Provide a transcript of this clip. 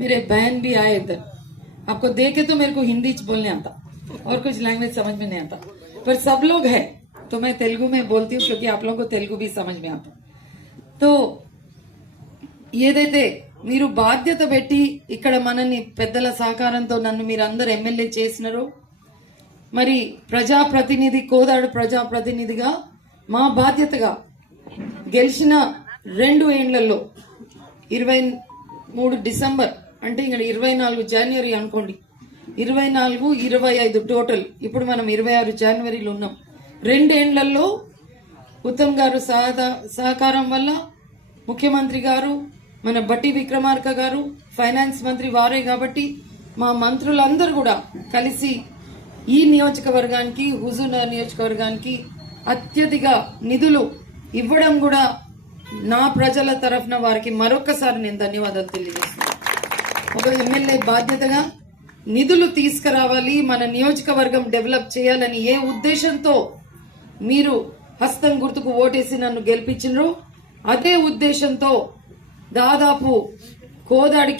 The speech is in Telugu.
मेरे बहन भी आए इधर, आपको देखे तो मेरे को हिंदी बोलने आता और कुछ लैंग्वेज समझ में नहीं आता, पर सब लोग हैं तो मैं तेलुगु में बोलती हूँ क्योंकि आप लोगों को तेलुगु भी समझ में आता। तो ఏదైతే మీరు బాధ్యత పెట్టి ఇక్కడ మనని పెద్దల సహకారంతో నన్ను మీరందరూ ఎమ్మెల్యే చేసినారో, మరి ప్రజాప్రతినిధి కోదాడు ప్రజాప్రతినిధిగా మా బాధ్యతగా గెలిచిన 2 ఏండ్లలో 23 డిసెంబర్ అంటే ఇంకా 24 జనవరి అనుకోండి, 24, 25 టోటల్, ఇప్పుడు మనం 26 జనవరిలో ఉన్నాం. 2 ఏండ్లలో ఉత్తమ్ గారు సహకారం వల్ల ముఖ్యమంత్రి గారు, మన బట్టి విక్రమార్క గారు ఫైనాన్స్ మంత్రి వారే కాబట్టి మా మంత్రులందరూ కూడా కలిసి ఈ నియోజకవర్గానికి, హుజూర్నగర్ నియోజకవర్గానికి అత్యధిక నిధులు ఇవ్వడం కూడా నా ప్రజల తరఫున వారికి మరొకసారి నేను ధన్యవాదాలు తెలియజేస్తున్నాను. ఒక ఎమ్మెల్యే బాధ్యతగా నిధులు తీసుకురావాలి, మన నియోజకవర్గం డెవలప్ చేయాలని ఏ ఉద్దేశంతో మీరు హస్తం గుర్తుకు ఓటేసి నన్ను గెలిపించినరో అదే ఉద్దేశంతో దాదాపు కోదాడికి